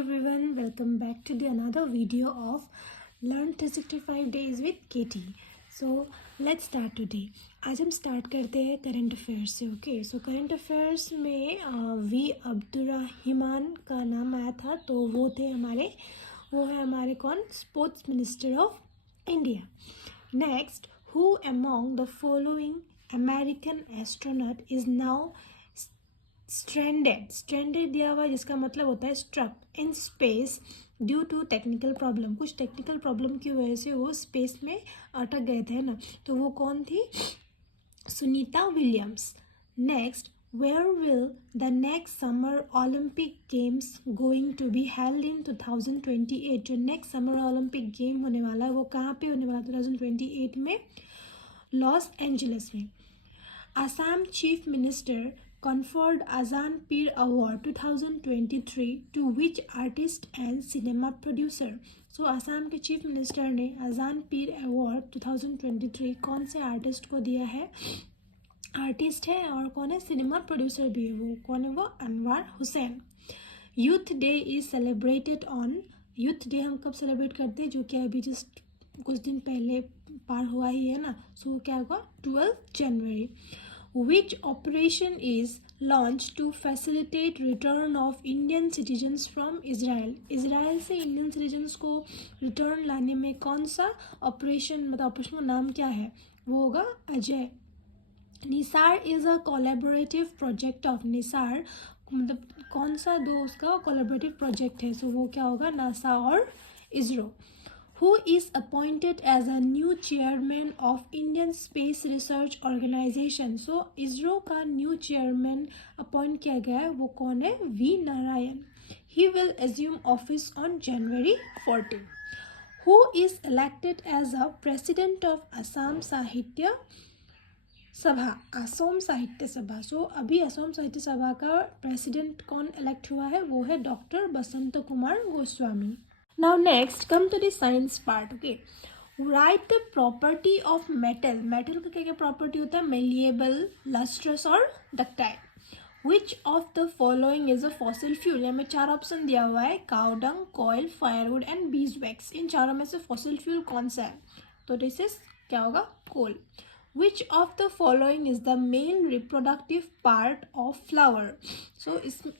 everyone, welcome back to the another video of Learn 365 Days with Katie. So let's start today. आज हम start करते हैं current affairs से. Okay, so current affairs में V Abdurrahiman का नाम आया था. तो वो है हमारे कौन, sports minister of India. Next, who among the following American astronaut is now stranded दिया हुआ, जिसका मतलब होता है struck in space due to technical problem. कुछ टेक्निकल प्रॉब्लम की वजह से वो स्पेस में अटक गए थे ना. तो वो कौन थी? Sunita Williams. Next, where will the next summer Olympic games going to be held in 2028. जो नेक्स्ट समर ओलंपिक गेम होने वाला है वो कहाँ पे होने वाला है? 2028 में लॉस एंजलिस में. Assam Chief Minister conferred Azan Peer Award 2023 to which artist and cinema producer. So Assam के चीफ मिनिस्टर ने अजान पीर अवार्ड 2023 कौन से आर्टिस्ट को दिया है? आर्टिस्ट है और कौन है? सिनेमा प्रोड्यूसर भी है. वो कौन है? वो Anwar Hussain. Youth day is celebrated on. Youth day हम कब सेलिब्रेट करते हैं? जो कि अभी जस्ट कुछ दिन पहले पार हुआ ही है ना. सो क्या होगा? 12 जनवरी. Which operation is launched to facilitate return of Indian citizens from Israel? Israel से इंडियन सिटीजन्स को रिटर्न लाने में कौन सा ऑपरेशन, मतलब ऑपरेशन का नाम क्या है? वो होगा Ajay. Nisar is a collaborative project of. Nisar मतलब कौन सा दो उसका कोलैबोरेटिव प्रोजेक्ट है? सो वो क्या होगा? नासा और ISRO. Who is appointed as a new chairman of Indian Space Research Organization? So ISRO का न्यू चेयरमैन अपॉइंट किया गया है. वो कौन है? V Narayan. He will assume office on January 14. Who is elected as a president of Assam साहित्य सभा? असम साहित्य सभा. सो अभी असम साहित्य सभा का प्रेसिडेंट कौन इलेक्ट हुआ है? वो है doctor Basant Kumar Goswami. Now next, come to the science part. Okay, write the property of metal. Metal का क्या क्या प्रॉपर्टी होता है? malleable, lustrous और ductile. Which of the following is a fossil fuel? यहाँ में चार ऑप्शन दिया हुआ है: cow dung, coal, firewood and beeswax. इन चारों में से fossil fuel कौन सा है? तो this is क्या होगा? coal. Which of the following is the male reproductive part of flower? So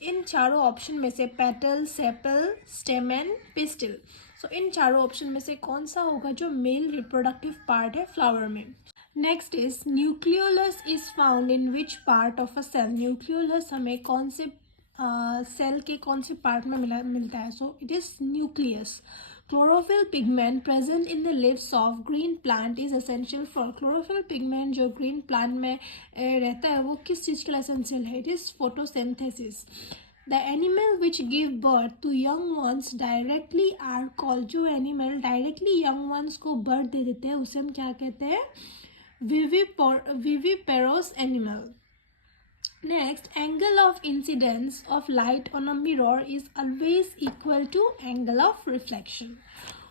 इन चारों ऑप्शन में से petal, sepal, stamen, pistil. So इन चारों ऑप्शन में से कौन सा होगा जो मेल रिप्रोडक्टिव पार्ट है फ्लावर में? Next is nucleolus is found in which part of a cell. Nucleolus हमें कौन से सेल के कौन से पार्ट में मिलता है? So it is nucleus. Chlorophyll pigment present in the leaves of green plant is essential for. Chlorophyll pigment जो ग्रीन प्लांट में रहता है वो किस चीज़ के लिए एसेंशियल है? It is photosynthesis. The animal which give birth to young ones directly are called. जो एनिमल डायरेक्टली यंग वंस को बर्थ दे देते हैं उसे हम क्या कहते हैं? Viviparous animal. Next, angle of incidence of light on a mirror is always equal to angle of reflection.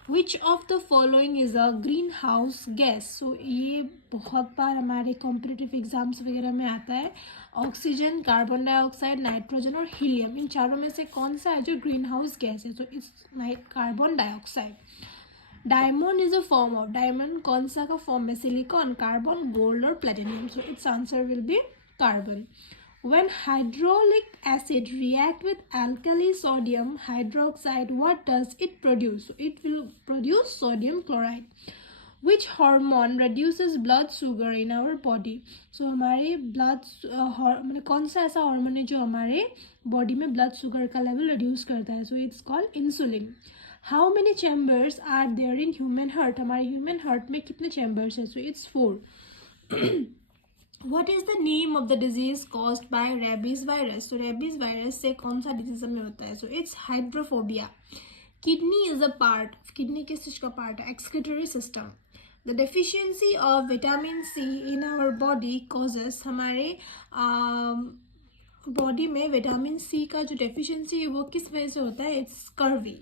Which of the following is a greenhouse gas? So ये बहुत बार हमारे कॉम्पिटिटिव एग्जाम्स वगैरह में आता है. ऑक्सीजन, कार्बन डाइऑक्साइड, नाइट्रोजन और helium. इन चारों में से कौन सा है जो ग्रीन हाउस गैस है? So it's carbon dioxide. Diamond is a form of. Diamond कौन सा का फॉर्म है? सिलिकॉन, कार्बन, गोल्ड और platinum. So it's answer will be carbon. When hydraulic acid react with alkali sodium hydroxide, what does it produce? So it will produce sodium chloride. Which hormone reduces blood sugar in our body? So हमारे blood मतलब कौन सा ऐसा hormone है जो हमारे body में blood sugar का लेवल रिड्यूस करता है? So it's called insulin. How many chambers are there in human heart? हमारे ह्यूमन हार्ट में कितने चैम्बर्स है? So it's 4. What is the name of the disease caused by rabies virus? So rabies virus से कौन सा disease में होता है? So it's hydrophobia. Kidney is a part. Kidney किस चीज का पार्ट है? Excretory system. The deficiency of vitamin C in our body causes हमारे बॉडी में विटामिन सी का जो डेफिशिएंसी है वो किस वजह से होता है? It's scurvy.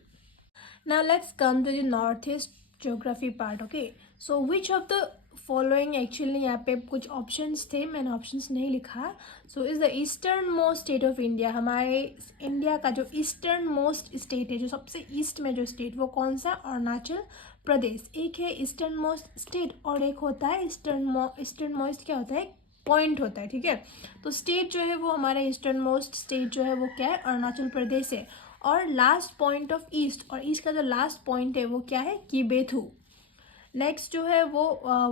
Now let's come to the northeast geography part. Okay, so which of the following, actually यहाँ पे कुछ ऑप्शंस थे, मैंने ऑप्शंस नहीं लिखा. So is the eastern most state of India. हमारे इंडिया का जो ईस्टर्न मोस्ट स्टेट है, जो सबसे ईस्ट में जो स्टेट, वो कौन सा? अरुणाचल प्रदेश. एक है ईस्टर्न मोस्ट स्टेट और एक होता है ईस्टर्न मोस्ट क्या होता है? पॉइंट होता है. ठीक है, तो स्टेट जो है वो हमारे ईस्टर्न मोस्ट स्टेट जो है वो क्या है? अरुणाचल प्रदेश है. और लास्ट पॉइंट ऑफ ईस्ट, और ईस्ट का जो लास्ट पॉइंट है वो क्या है? किबेथु. नेक्स्ट जो है वो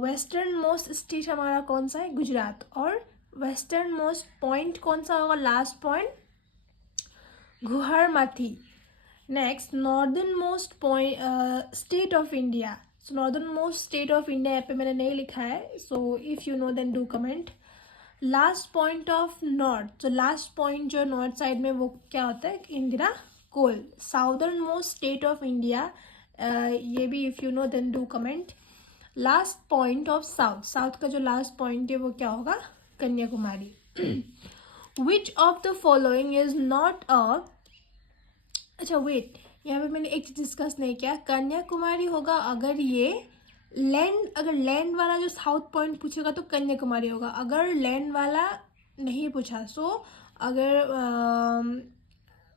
वेस्टर्न मोस्ट स्टेट हमारा कौन सा है? गुजरात. और वेस्टर्न मोस्ट पॉइंट कौन सा होगा? Last point Guwahati. Next northern most point state of India. So northern most state of India यहाँ पे मैंने नहीं लिखा है, so if you know then do comment. Last point of north, तो लास्ट पॉइंट जो नॉर्थ साइड में वो क्या होता है? Indira Col. Southern most state of India, ये भी if you know then do comment. Last point of south, south का जो लास्ट पॉइंट है वो क्या होगा? Kanyakumari. Which of the following is not a, अच्छा वेट, यहाँ पे मैंने एक चीज डिस्कस नहीं किया. कन्याकुमारी होगा अगर ये लैंड, अगर लैंड वाला जो साउथ पॉइंट पूछेगा तो कन्याकुमारी होगा. अगर लैंड वाला नहीं पूछा, सो अगर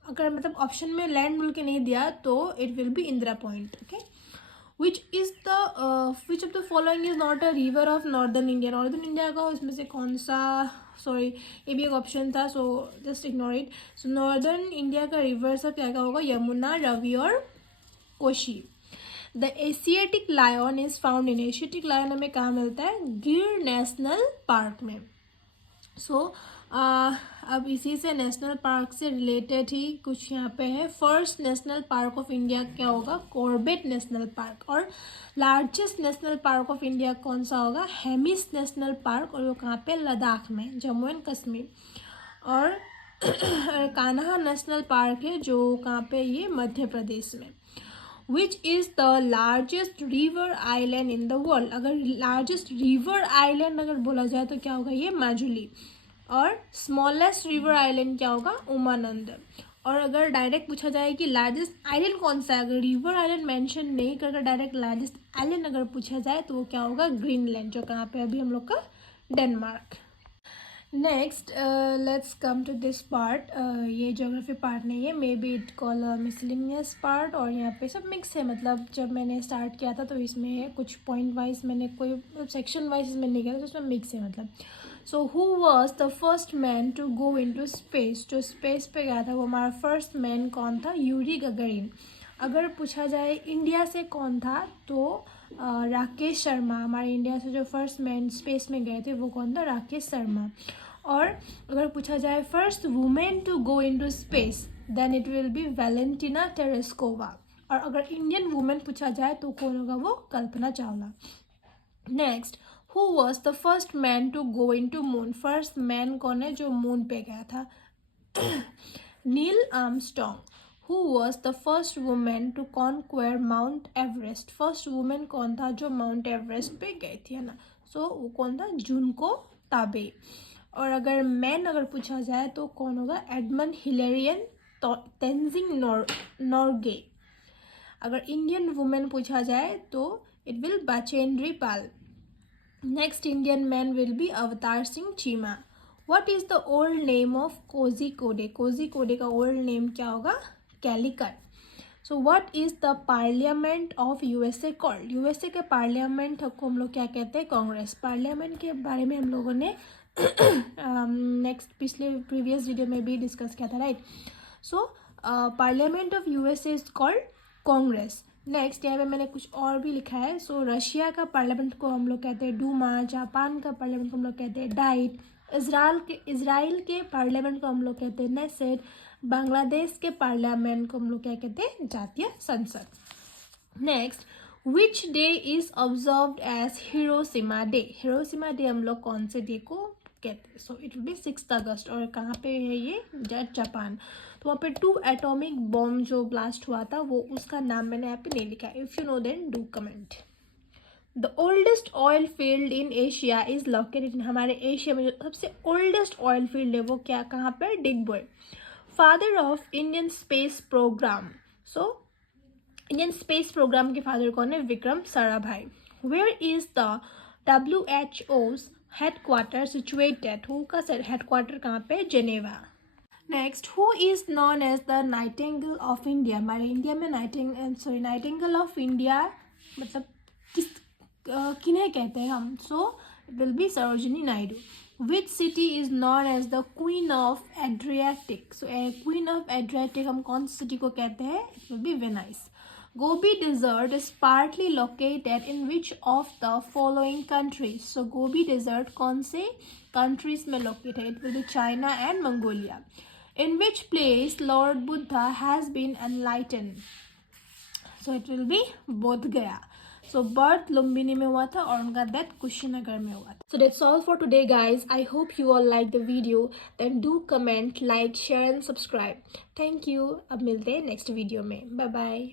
अगर मतलब ऑप्शन में लैंड बोल के नहीं दिया तो it will B Indira point. Okay. Which of the following is not a river of northern India. Northern India का इसमें से कौन सा, सॉरी ये भी एक ऑप्शन था, so just ignore it. So northern India का रिवर सब क्या क्या होगा? यमुना, रवि और Koshi. The Asiatic lion is found in, Asiatic lion हमें कहाँ मिलता है? गिर नेशनल पार्क में. सो अब इसी से नेशनल पार्क से रिलेटेड ही कुछ यहाँ पे है. First national park of India क्या होगा? Corbett national park. और largest national park of India कौन सा होगा? Hemis national park. और वो कहाँ पे? लद्दाख में, जम्मू एंड कश्मीर. और कान्हा नेशनल पार्क है जो कहाँ पे? ये मध्य प्रदेश में. Which is the largest river island in the world. अगर लार्जेस्ट रिवर आइलैंड अगर बोला जाए तो क्या होगा? ये माजुली. और स्मॉलेस्ट रिवर आइलैंड क्या होगा? उमानंद. और अगर डायरेक्ट पूछा जाए कि लार्जेस्ट आइलैंड कौन सा है, अगर रिवर आइलैंड मेंशन नहीं करके डायरेक्ट लार्जेस्ट आइलैंड अगर पूछा जाए तो वो क्या होगा? ग्रीनलैंड, जो कहाँ पे अभी हम लोग का? Denmark. Next let's come to this part. ये ज्योग्राफी पार्ट नहीं है, maybe it call miscellaneous part. और यहाँ पे सब मिक्स है, मतलब जब मैंने स्टार्ट किया था तो इसमें कुछ पॉइंट वाइज मैंने कोई सेक्शन वाइज इसमें नहीं किया था, तो उसमें मिक्स है मतलब. So who was the first man to go into space. जो स्पेस पे गया था वो हमारा फर्स्ट मैन कौन था? Yuri Gagarin. अगर पूछा जाए इंडिया से कौन था तो राकेश शर्मा. हमारे इंडिया से जो फर्स्ट मैन स्पेस में गए थे वो कौन था? राकेश शर्मा. और अगर पूछा जाए first women to go into space, then it will be Valentina Tereshkova. और अगर इंडियन वुमेन पूछा जाए तो कौन होगा? वो Kalpana Chawla. Next, who was the first man to go into moon. First man कौन है जो मून पे गया था? Neil Armstrong. Who was the first women to conquer Mount Everest. First women कौन था जो माउंट एवरेस्ट पे गई थी, है ना? सो वो कौन था? जुनको ताबे. और अगर मैन अगर पूछा जाए तो कौन होगा? Edmund Hillary Tenzing Norgay. अगर इंडियन वुमेन पूछा जाए तो it will Bachendri Pal. Next Indian man will be Avtar Singh Cheema. What is the old name of Kozhikode. Kozhikode का ओल्ड नेम क्या होगा? Calicut. So what is the parliament of USA called. USA के पार्लियामेंट को हम लोग क्या कहते हैं? कांग्रेस. पार्लियामेंट के बारे में हम लोगों ने नेक्स्ट पिछले प्रीवियस वीडियो में भी डिस्कस किया था, right? So parliament of USA is called Congress. Next यहाँ पे मैंने कुछ और भी लिखा है. सो रशिया का पार्लियामेंट को हम लोग कहते हैं डूमा. जापान का पार्लियामेंट को हम लोग कहते हैं डाइट. इजराइल के पार्लियामेंट को हम लोग कहते हैं नेसेट. बांग्लादेश के पार्लियामेंट को हम लोग क्या कहते हैं? जातीय संसद. Next, which day is observed as Hiroshima day. Hiroshima day हम लोग कौन से डे को कहते हैं? So it will be 6 August. और कहाँ पे है ये? जापान. तो वहाँ पे 2 एटॉमिक बॉम्ब जो ब्लास्ट हुआ था वो उसका नाम मैंने यहाँ पे नहीं लिखा. If you know then do comment. The oldest oil field in Asia is located in. हमारे एशिया में जो सबसे ओल्डेस्ट ऑयल फील्ड है वो क्या, कहाँ पे? Digboi. Father of Indian space programme. So Indian space programme के फादर कौन है? Vikram Sarabhai. Where is the WHO's headquarter situated. WHO का headquarter कहाँ पे? Geneva. Next, who is known as the Nightingale of India? हमारे इंडिया में Nightingale of India मतलब किन्हें कहते हैं हम? So it will be Sarojini Naidu. Which city is known as the Queen of Adriatic? So Queen of Adriatic हम कौन सी city को कहते हैं? It will be Venice. Gobi Desert is partly located in which of the following countries? So Gobi Desert कौन से countries में located? It will be China and Mongolia. In which place Lord Buddha has been enlightened? So it will be Bodh Gaya. So birth Lumbini में हुआ था और उनका death Kushinagar में हुआ था. So that's all for today, guys. I hope you all like the video. Then do comment, like, share and subscribe. Thank you. अब मिलते हैं next video में. Bye bye.